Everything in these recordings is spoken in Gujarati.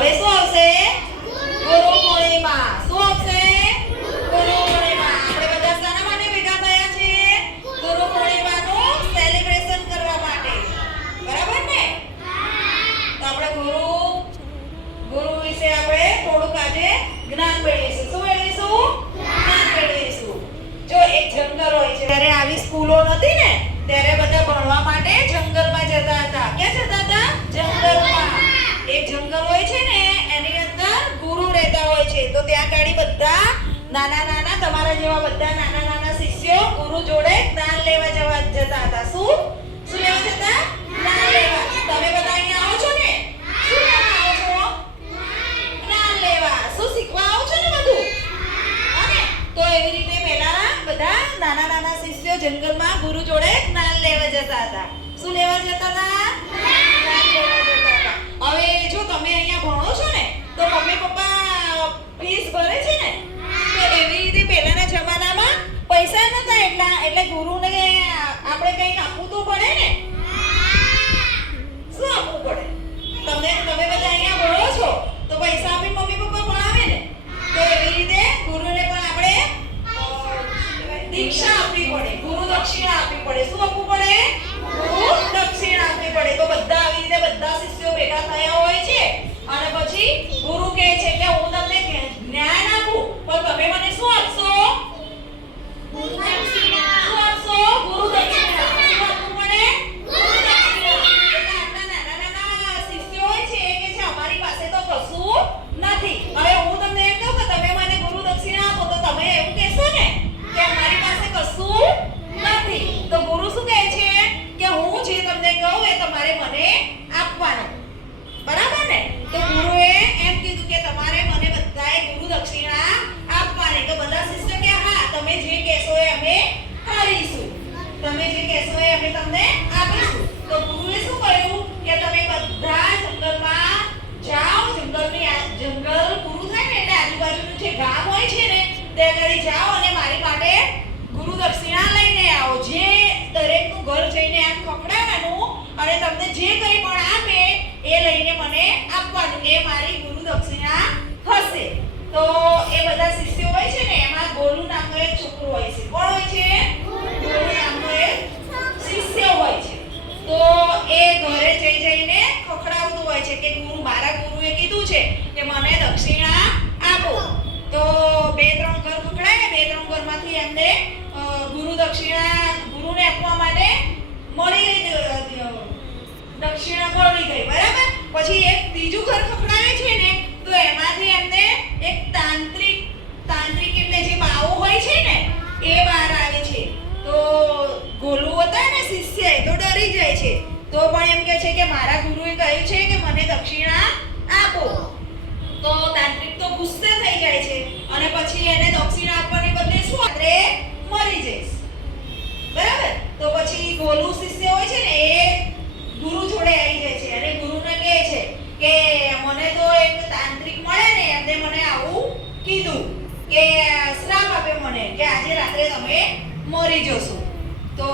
હવે શું આવશે? ગુરુ પૂર્ણિમા. શું આવશે? ગુરુ પૂર્ણિમા. આપણે બધા શાના માટે ભેગા થયા છીએ? ગુરુ પૂર્ણિમાનું સેલિબ્રેશન કરવા માટે. બરાબર ને? તો આપણે ગુરુ વિશે આપણે થોડુંક આજે જ્ઞાન મેળવીશું. શું મેળવીશું? જ્ઞાન મેળવીશું. જો એક જંગલ હોય છે, ત્યારે આવી સ્કૂલો નથી ને, ત્યારે બધા ભણવા માટે જંગલમાં જતા હતા. ક્યાં જતા હતા? જંગલમાં. એક જંગલ હોય છે ને, એની અંદર ગુરુ રહેતા હોય છે. તો ત્યાં ગાડી બધા નાના તમારા જેવા બધા નાના શિષ્યો ગુરુ જોડે જ્ઞાન લેવા જતા હતા. શું લેવા જતા? જ્ઞાન લેવા. તમે બધા અહીંયા આવો છો ને? શું લેવા આવો છો? જ્ઞાન લેવા. શું શીખવા આવો છો ને બધું? અને તો એવી રીતે પહેલા બધા નાના શિષ્યો જંગલમાં ગુરુ જોડે જ્ઞાન લેવા જતા હતા. શું લેવા જતા હતા? જ્ઞાન લેવા જતા હતા. હવે જો તમે અહીંયા ભણો છો ને, તો મમ્મી પપ્પા ફીસ ભરે છે ને, તો એવી રીતે પહેલાના જમાનામાં પૈસા નતા એટલા, એટલે ગુરુને આપણે કંઈક આપવું તો પડે ને. શું આપવું પડે? તમે બધા અહીંયા ભણો છો તો પૈસા આપી મમ્મી પપ્પા ભણાવે ને, તો એવી રીતે ગુરુને પણ આપણે દીક્ષા આપવી પડે, ગુરુ દક્ષિણા આપવી પડે. શું આપવું પડે? ગુરુ દક્ષિણા આપવી પડે. તો બધા આવી રીતે બધા શિષ્યો ભેગા થયા હોય છે અને પછી ગુરુ કહે છે કે હું તમને જ્ઞાન આપું, પણ તમે મને શું આપશો? ગુરુ દક્ષિણા. શું આપશો? ગુરુ દક્ષિણા. શું આપવું પડે? ગુરુ દક્ષિણા. નાના શિષ્યો હોય છે કે છે અમારી પાસે તો કશું નથી. હવે હું તમને એમ કહું કે તમે મને ગુરુ દક્ષિણા આપો, તો તમે એવું કહેશો ને કે અમારી પાસે કશું નથી. તો ગુરુ શું કહે છે કે હું જે તમને કહું એ તમારે મને આપવાનું. બરાબર ને? તો ગુરુએ એમ કીધું કે તમારે મને બધાએ ગુરુ દક્ષિણા આપવાની. તો બધા શિષ્ય કે હા, તમે જે કહેશો એ અમે કરીશું, તમે જે કહેશો એ અમે તમને આપીશું. તો ગુરુએ શું કહ્યું કે તમે બધા જંગલમાં જાઓ. જંગલ પૂરું થાય ને એટલે આજુબાજુનું જે ગામ હોય છે ને, ત્યાં આગળ જાઓ અને મારી માટે ગુરુ દક્ષિણા લઈને આવો. જે દરેકનું ઘર જઈને આમ ખખડાવવાનું અને તમને જે કંઈ પણ આપે એ લઈને મને આપવાનું. એ મારી ગુરુ દક્ષિણા હશે. તો એ બધા શિષ્યો હોય છે ને, એમાં ગોલુ નામનો એક છોકરો હોય છે. કોણ હોય છે? ગોલુ નામનો એક શિષ્ય હોય છે. તો એ ઘરે જઈને ખખડાવતું હોય છે કે મારા ગુરુએ કીધું છે કે મને દક્ષિણા આપો. તો 2-3 ઘર ખખડાય, 2-3 ઘરમાંથી એમને ગુરુ દક્ષિણા ગુરુને આપવા માટે દક્ષિણા મળી ગઈ. બરાબર? પછી એક ત્રીજું ઘર ખખડાવે છે ને, તો એમાંથી એમને એક તાંત્રિક એટલે જે બાવો હોય છે ને, એ બહાર આવે છે. તો ગોલુ હતા ને શિષ્ય, એ તો ડરી જાય છે. તો પણ એમ કહે છે કે મારા ગુરુએ કહ્યું છે કે મને દક્ષિણા આપો. તો તાંત્રિક તો ગુસ્સે થઈ જાય છે અને પછી એને દક્ષિણા આપવાની બદલે શું આપણે મરી જઈશ. બરાબર? તો પછી ગોલુ શિષ્ય હોય છે ને, એ ગુરુ જોડે આવી જાય છે અને ગુરુને કહે છે કે મને તો એક તાંત્રિક મળે ને, એમને મને આવું કીધું કે શ્રાપ આપે મને કે આજે રાત્રે તમે મરી જશો. તો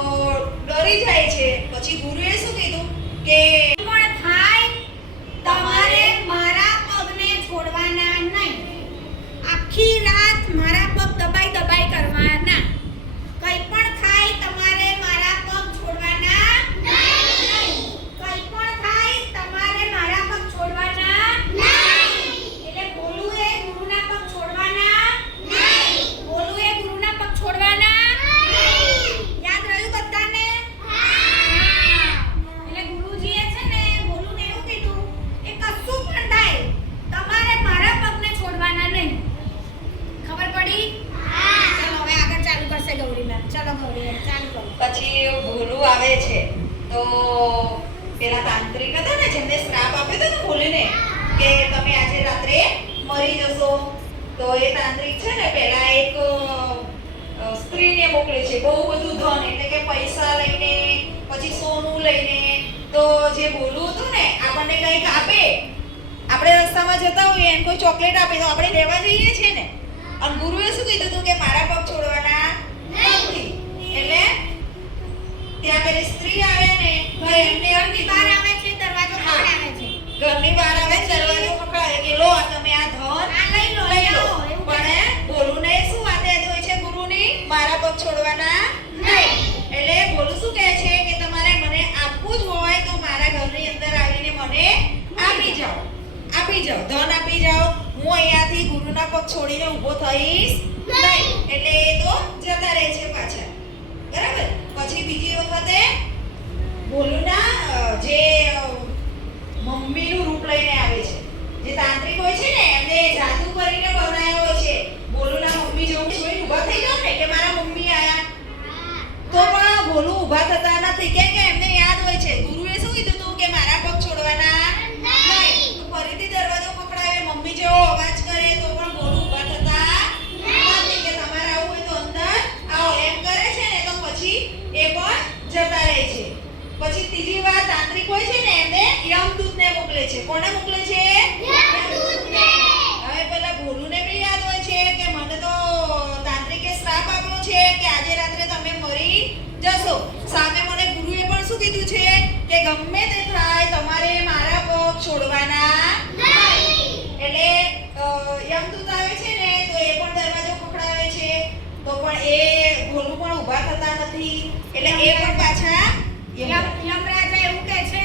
ડરી જાય છે. પછી ગુરુએ શું કીધું કે પણ થાય તમારે મારા પગને છોડવાના નહીં. આખી રાત મારા પગ દબાઈ કરવાના. કંઈ પણ થાય તમારે મારા પગ છોડવાના નહીં. કંઈ પણ થાય તમારે મારા પગ છોડવાના નહીં. એટલે ગોલુએ ગુરુના પગ છોડવાના નહીં. ગોલુએ ગુરુના પગ છોડવાના નહીં. યાદ રહ્યું બધાને? હા. એટલે ગુરુજીએ છે ને ગોલુને એવું કીધું કે કશું પણ થાય તમારે મારા પગને છોડવાના નહીં. ખબર પડી? હા. ચાલો હવે આગળ ચાલુ કરશે ગૌરી મેમ. ચાલો ગૌરી મેમ ચાલુ કરો. પછી ગોલુ આવે છે. તો પેલા તાંત્રિક હતા ને, જેમને શ્રાપ આપ્યો હતો ને ગોલુને કે તમે આજે રાત્રે મરી જશો, તો એ તાંત્રિક છે ને પહેલા એક સ્ત્રીને મોકલે છે, બહુ બધું ધન એટલે કે પૈસા લઈને, પછી સોનું લઈને. તો જે ગોલુ હતું ને, આપણને કંઈક આપે, આપણે રસ્તામાં જતા હોઈએ એને કોઈ ચોકલેટ આપે તો આપણે લેવા જઈએ છીએ ને. અને ગુરુએ શું કીધું હતું કે મારા પગ છોડવાના નથી. એટલે ત્યાં પેલી સ્ત્રી આવે ને, ભાઈ એમને ઘરની બહાર આવે છે, દરવાજો ખખડાવે છે. ઘરની બહાર આવે, દરવાજો ખખડાવે આપી જાઓ, ધન આપી જાઓ. હું અહીંયાથી ગુરુના પગ છોડીને ઊભો થઈશ નહીં. એટલે એ તો જતા રહે છે પાછા. બરાબર? પછી બીજી વખતે ભોલુના જે મમ્મીનું રૂપ લઈને આવે છે. જે તાંત્રિક હોય છે ને એમને જાદુ કરીને બનાવ્યો હોય છે. ભોલુના મમ્મી જેવું જોઈને ઊભા થઈ જાવ ને કે મારા મમ્મી આયા, તો પણ ભોલું ઊભા થતા નથી. કેમ કે એમને યાદ હોય છે ગુરુએ શું કીધું હતું કે મારા પગ છોડવાના નહીં. તો ફરીથી દરવાજો પકડાવે, મમ્મી જેવો અવાજ કરે તો પણ ભોલું ઊભા થતા નથી કે તમારે આવું હોય તો અંદર આવો એમ કરે છે ને. તો પછી એ પણ જતા રહે છે. પછી ત્રીજી વાર તાંત્રિક હોય છે ને એમને યમદૂતને મોકલે છે. કોને મોકલે છે? યમદૂતને. હવે પેલા ભોલુને બી યાદ હોય છે કે મને તો તાંત્રિકે શ્રાપ આપ્યો છે કે આજે રાત્રે તમે મરી જશો. સામે મને ગુરુએ પણ શું કીધું છે કે ગમે તે થાય તમારે મારા પગ છોડવાના નહીં. એટલે યમદૂત આવે છે ને તો એ પણ દરવાજો પકડાવે છે તો પણ એ ભોલું પણ ઊભા થતા નથી. એટલે એ પણ પાછા યમરાજા એવું કહે છે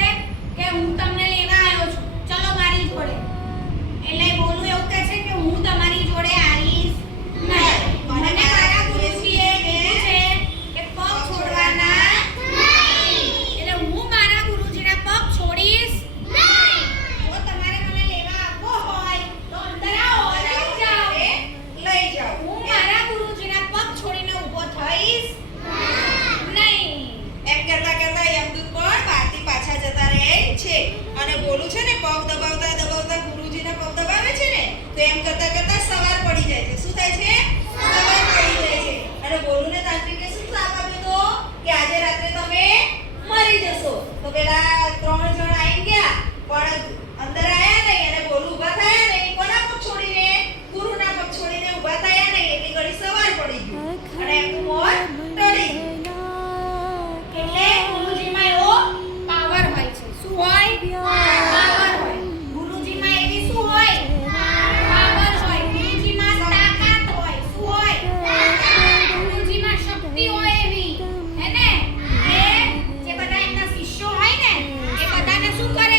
કે હું તમને લેવા આવ્યો છું, ચલો મારી જોડે. એટલે બોલું એવું કહે છે કે હું તમારી જોડે આવીશ નહીં. મને મારા ગુરુજીએ કીધું છે કે પગ છોડવાના નહીં. એટલે હું મારા ગુરુજીના પગ છોડીશ નહીં. જો તમારે મને લેવા આવવો હોય તો અંદર આવો અને લઈ જાઓ. હું મારા ગુરુજીના પગ છોડીને ઊભો થઈશ નહીં. એમ કરતા કરતા યમદૂત પણ બહારથી પાછા જતા રહે છે. અને બોલું છે ને પગ દબાવતા દબાવતા ગુરુજીના પગ દબાવે છે ને તો એમ કરતા કરતા સવાર પડી જાય છે. શું થાય છે? સવાર પડી જાય છે. અને બોલુને તાંત્રિકે શું શ્રાપ આપ્યો તો કે આજે રાત્રે તમે મરી જશો. તો પેલા 3 જણ આવી ગયા પણ અંદર આયા નહીં અને બોલું ઊભા થયા નહીં. કોના પગ છોડીને? ગુરુના પગ છોડીને ઊભા થયા નહીં. એટલી ઘડી સવાર પડી ગયું અને એમનું મોત ટળી ગયું. એટલે ગુરુજીમાં એવો પાવર હોય છે. શું હોય? પાવર હોય. ગુરુજીમાં એવી શું હોય? પાવર હોય. ગુરુજીમાં તાકાત હોય. શું હોય? ગુરુજીમાં શક્તિ હોય એવી. હે ને? એ જે બધા એમના શિષ્યો હોય ને એ બધાને શું કરે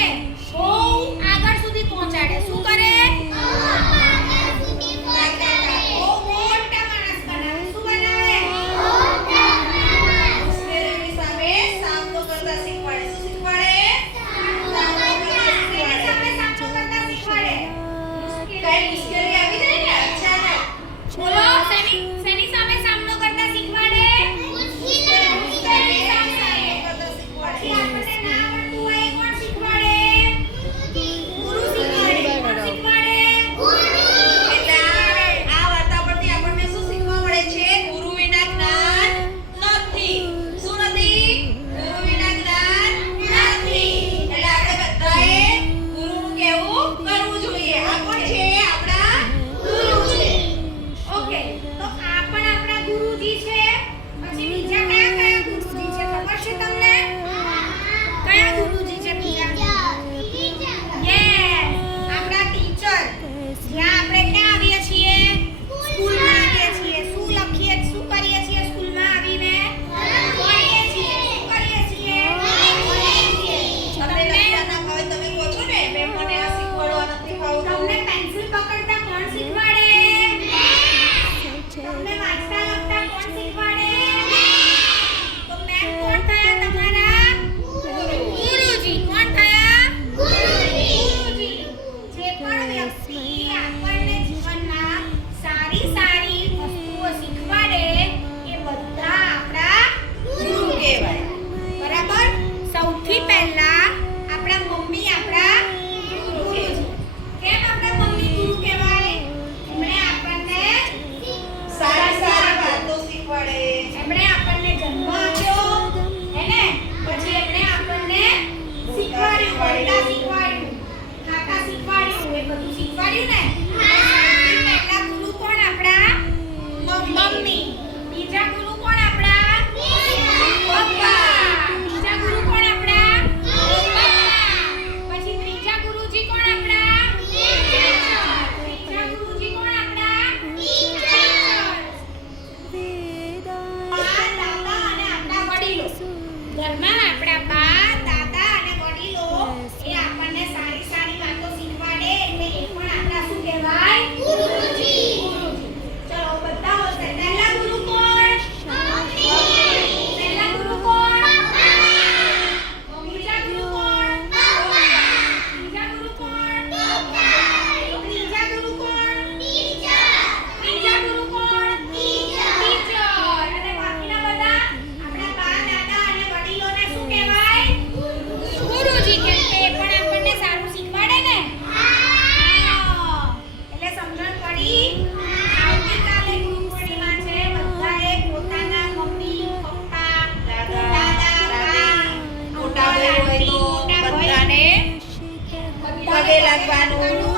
પગે લાગવાનું